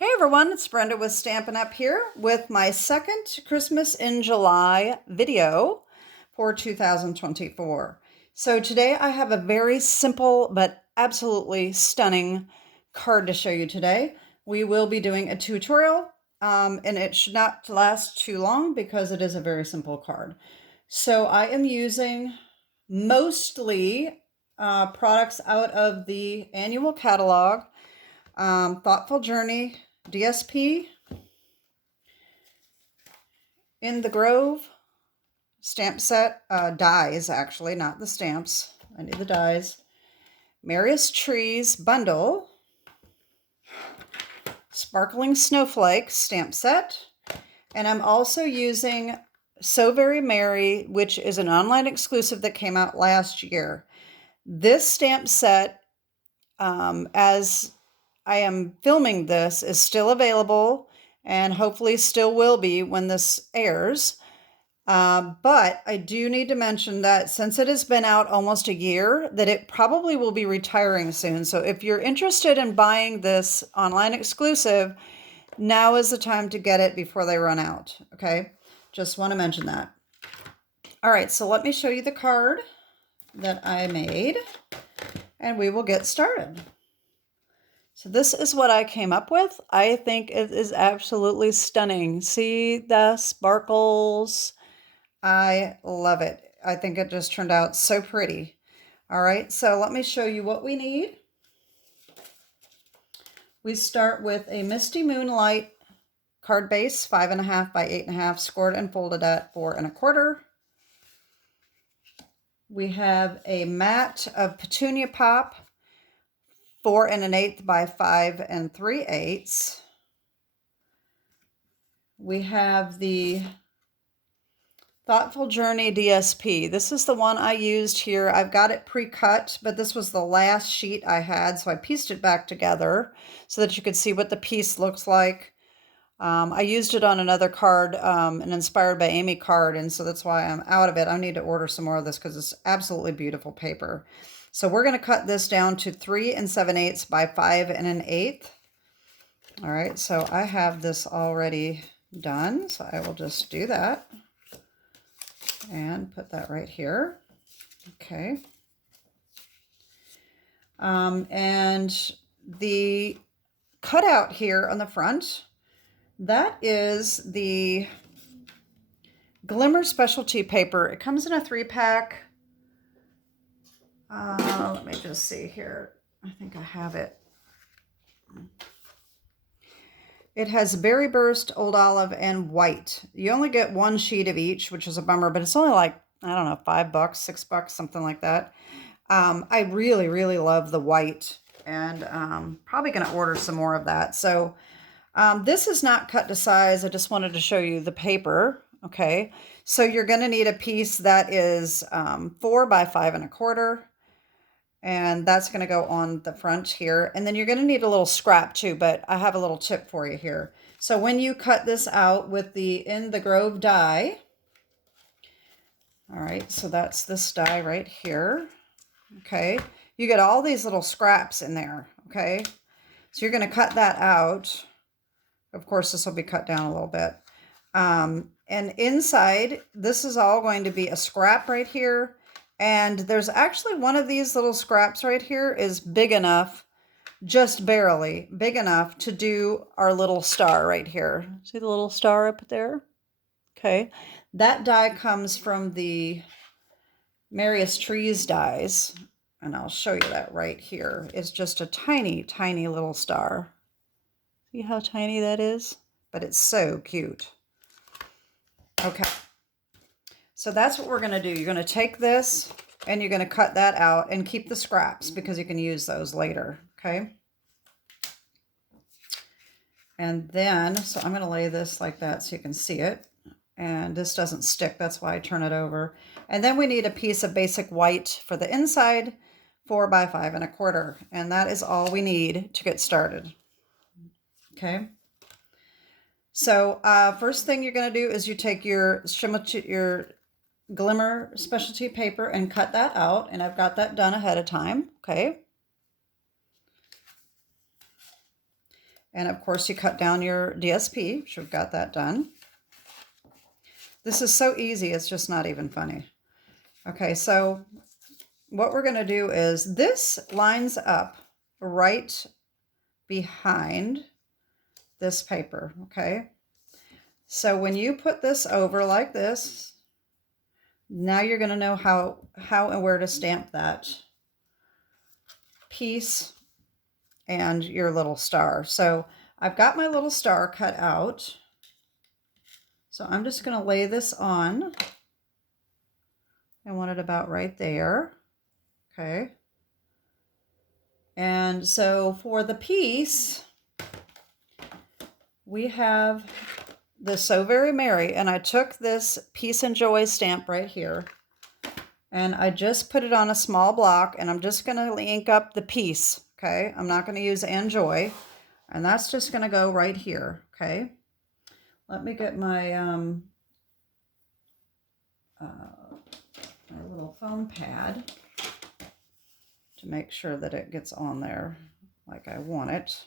Hey everyone, it's Brenda with Stampin' Up here with my second Christmas in July video for 2024. So today I have a very simple but absolutely stunning card to show you today. We will be doing a tutorial and it should not last too long because it is a very simple card. So I am using mostly products out of the annual catalog, Thoughtful Journey DSP, In the Grove, stamp set, dies actually, not the stamps. I need the dies. Merriest Trees bundle, Sparkling Snowflakes stamp set, and I'm also using So Very Merry, which is an online exclusive that came out last year. This stamp set, as I am filming this, is still available and hopefully still will be when this airs. But I do need to mention that since it has been out almost a year, that it probably will be retiring soon. So if you're interested in buying this online exclusive, now is the time to get it before they run out. Okay, just want to mention that. All right, so let me show you the card that I made and we will get started. So this is what I came up with. I think it is absolutely stunning. See the sparkles? I love it. I think it just turned out so pretty. All right, so let me show you what we need. We start with a Misty Moonlight card base, 5.5 by 8.5, scored and folded at 4 1/4. We have a mat of Petunia Pop, 4 1/8 by 5 3/8. We have the Thoughtful Journey DSP. This is the one I used here. I've got it pre-cut, but this was the last sheet I had, so I pieced it back together so that you could see what the piece looks like. I used it on another card, an Inspired by Amy card, and so that's why I'm out of it. I need to order some more of this because it's absolutely beautiful paper. So we're going to cut this down to 3 7/8 by 5 1/8. All right, so I have this already done, so I will just do that and put that right here. Okay. And the cutout here on the front, that is the Glimmer Specialty Paper. It comes in a 3-pack. Let me just see here. I think I have it. It has Berry Burst, Old Olive, and White. You only get one sheet of each, which is a bummer, but it's only like, I don't know, $5, $6, something like that. I really, really love the white, and probably going to order some more of that. So this is not cut to size. I just wanted to show you the paper. Okay, so you're going to need a piece that is 4 by 5 1/4. And that's going to go on the front here. And then you're going to need a little scrap too, but I have a little tip for you here. So when you cut this out with the In the Grove die, all right, so that's this die right here. Okay, you get all these little scraps in there. Okay, so you're going to cut that out. Of course, this will be cut down a little bit. And inside, this is all going to be a scrap right here. And there's actually one of these little scraps right here is big enough, just barely big enough to do our little star right here. See the little star up there? Okay. That die comes from the Merriest Trees dies. And I'll show you that right here. It's just a tiny, tiny little star. See how tiny that is? But it's so cute. Okay. So that's what we're going to do. You're going to take this and you're going to cut that out and keep the scraps because you can use those later. Okay. And then, so I'm going to lay this like that so you can see it. And this doesn't stick. That's why I turn it over. And then we need a piece of basic white for the inside, 4 by 5 1/4. And that is all we need to get started. Okay. So first thing you're going to do is you take your Glimmer Specialty Paper and cut that out, and I've got that done ahead of time. Okay. And of course you cut down your DSP, which we've got that done. This is so easy, it's just not even funny. Okay, so what we're gonna do is this lines up right behind this paper, okay? So when you put this over like this, now you're gonna know how and where to stamp that piece and your little star. So I've got my little star cut out. So I'm just going to lay this on. I want it about right there. Okay. And so for the piece, we have the So Very Merry, and I took this Peace and Joy stamp right here, and I just put it on a small block, and I'm just going to ink up the peace. Okay. I'm not going to use and joy, and that's just going to go right here. Okay. Let me get my my little foam pad to make sure that it gets on there like I want it.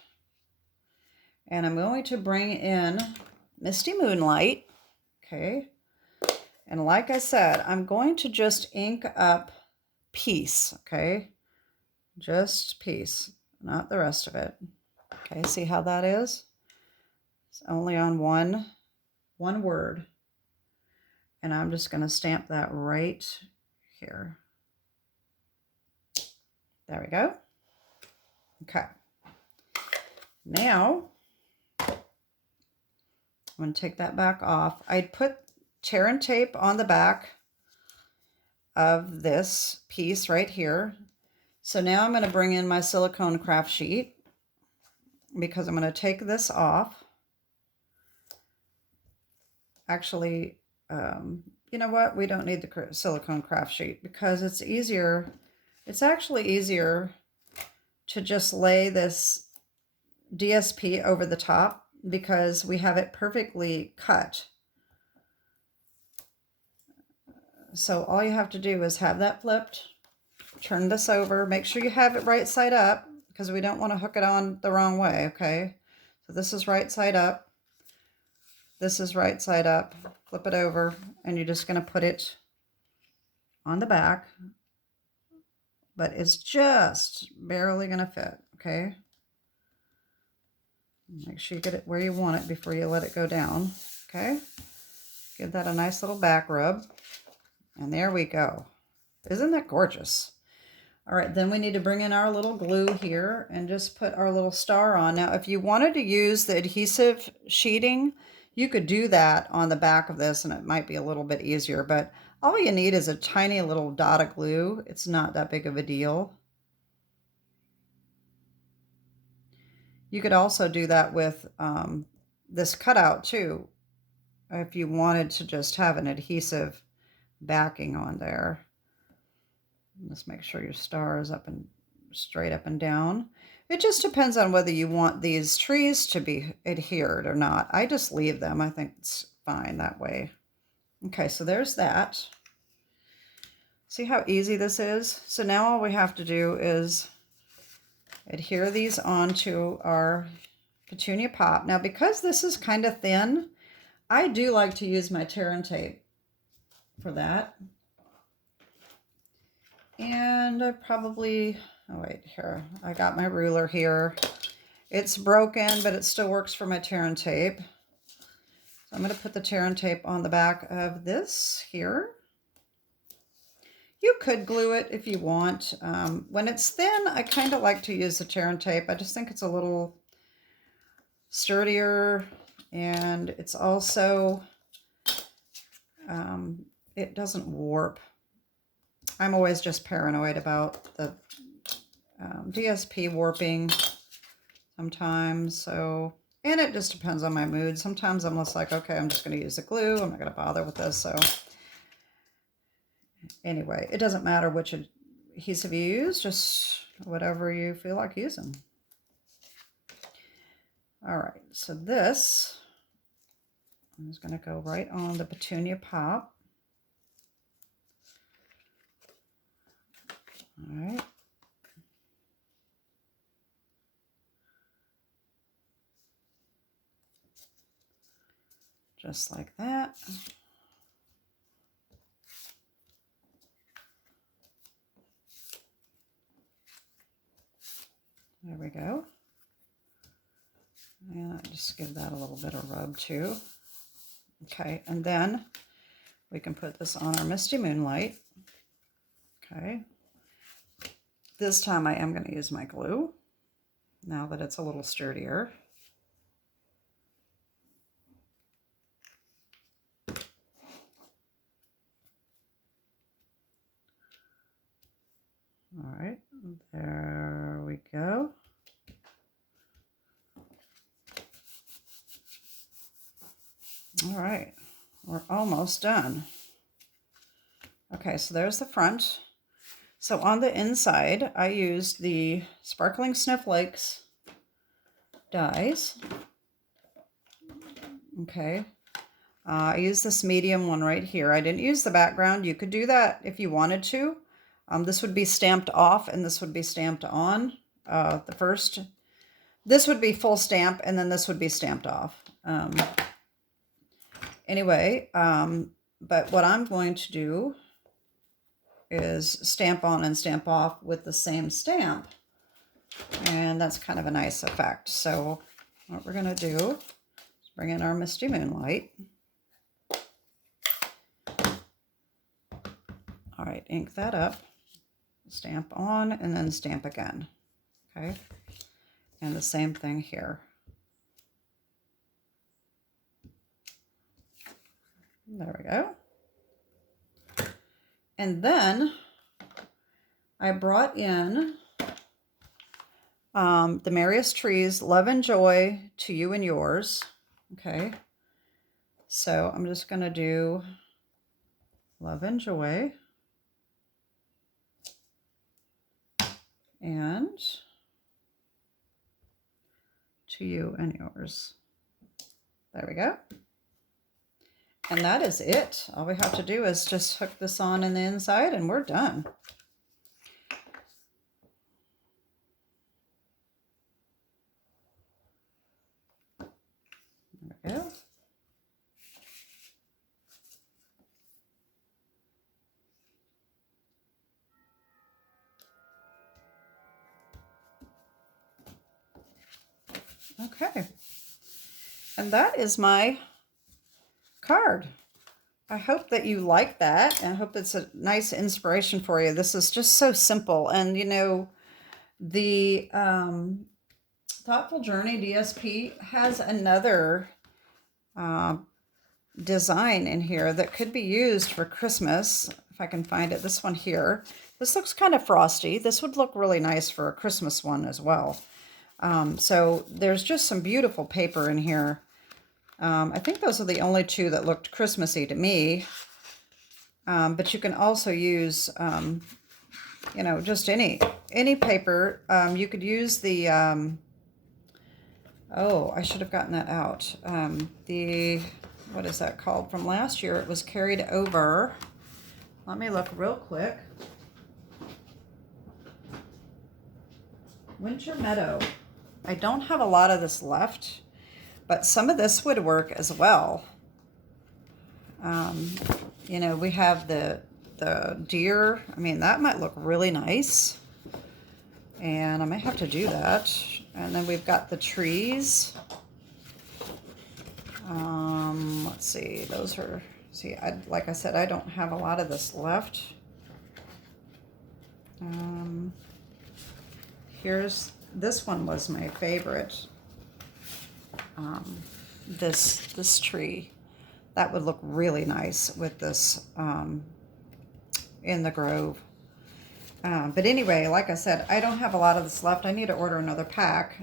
And I'm going to bring in Misty Moonlight, okay? And like I said, I'm going to just ink up Peace, okay? Just Peace, not the rest of it. Okay, see how that is? It's only on one word. And I'm just going to stamp that right here. There we go. Okay. Now, I'm going to take that back off. I put tear and tape on the back of this piece right here. So now I'm going to bring in my silicone craft sheet because I'm going to take this off. Actually, you know what? We don't need the silicone craft sheet because it's easier. It's actually easier to just lay this DSP over the top because we have it perfectly cut. So all you have to do is have that flipped, turn this over, make sure you have it right side up because we don't want to hook it on the wrong way, okay? So this is right side up. This is right side up. Flip it over, and you're just going to put it on the back, but it's just barely going to fit, okay? Make sure you get it where you want it before you let it go down, okay? Give that a nice little back rub, and there we go. Isn't that gorgeous? All right, then we need to bring in our little glue here and just put our little star on. Now, if you wanted to use the adhesive sheeting, you could do that on the back of this, and it might be a little bit easier, but all you need is a tiny little dot of glue. It's not that big of a deal. You could also do that with this cutout too, if you wanted to just have an adhesive backing on there. Just make sure your star is up and straight up and down. It just depends on whether you want these trees to be adhered or not. I just leave them. I think it's fine that way. Okay, so there's that. See how easy this is? So now all we have to do is adhere these onto our Petunia pop. Now, because this is kind of thin, I do like to use my tear and tape for that. And I probably, oh wait, here, I got my ruler here. It's broken, but it still works for my tear and tape. So I'm going to put the tear and tape on the back of this here. You could glue it if you want. When it's thin, I kind of like to use the tear and tape. I just think it's a little sturdier, and it's also, it doesn't warp. I'm always just paranoid about the DSP warping sometimes, so, and it just depends on my mood. Sometimes I'm just like, okay, I'm just going to use the glue. I'm not going to bother with this, so anyway, it doesn't matter which adhesive you use, just whatever you feel like using. All right, so this is going to go right on the Petunia pop. All right. just like that. There we go. And just give that a little bit of rub too. Okay, and then we can put this on our Misty Moonlight. Okay. This time I am going to use my glue, now that it's a little sturdier. All right, there we go. All right, we're almost done. Okay, so there's the front. So on the inside, I used the Sparkling Snowflakes dies. Okay, I used this medium one right here. I didn't use the background. You could do that if you wanted to. This would be stamped off and this would be stamped on. This would be full stamp and then this would be stamped off. Anyway, but what I'm going to do is stamp on and stamp off with the same stamp. And that's kind of a nice effect. So what we're going to do is bring in our Misty Moonlight. All right, ink that up, stamp on, and then stamp again. Okay, and the same thing here. There we go. And then I brought in the Merriest Trees, Love and Joy to You and Yours. Okay, so I'm just going to do Love and Joy. And to You and Yours. There we go. And that is it. All we have to do is just hook this on in the inside and we're done. There we go. Okay. And that is my card. I hope that you like that, and I hope it's a nice inspiration for you. This is just so simple. And you know, the Thoughtful Journey DSP has another design in here that could be used for Christmas, if I can find it. This one here. This looks kind of frosty. This would look really nice for a Christmas one as well. So there's just some beautiful paper in here. I think those are the only two that looked Christmassy to me. But you can also use, you know, just any paper. You could use the, oh, I should have gotten that out. What is that called from last year? It was carried over. Let me look real quick. Winter Meadow. I don't have a lot of this left, but some of this would work as well. You know, we have the deer. I mean, that might look really nice. And I might have to do that. And then we've got the trees. Let's see, those are, see, like I said, I don't have a lot of this left. This one was my favorite. This tree, that would look really nice with this in the grove. But anyway, like I said, I don't have a lot of this left. I need to order another pack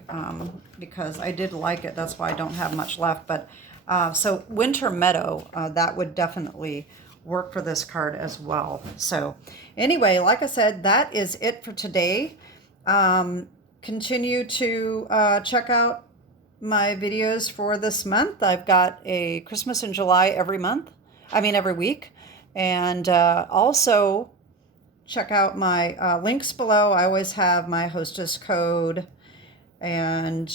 because I did like it. That's why I don't have much left. But so Winter Meadow, that would definitely work for this card as well. So anyway, like I said, that is it for today. Continue to check out my videos for this month. I've got a Christmas in July every week. And also check out my links below. I always have my Hostess code and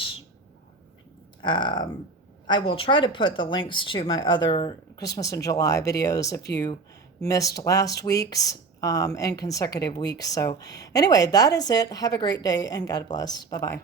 I will try to put the links to my other Christmas in July videos if you missed last week's and consecutive weeks. So anyway, that is it. Have a great day and God bless. Bye-bye.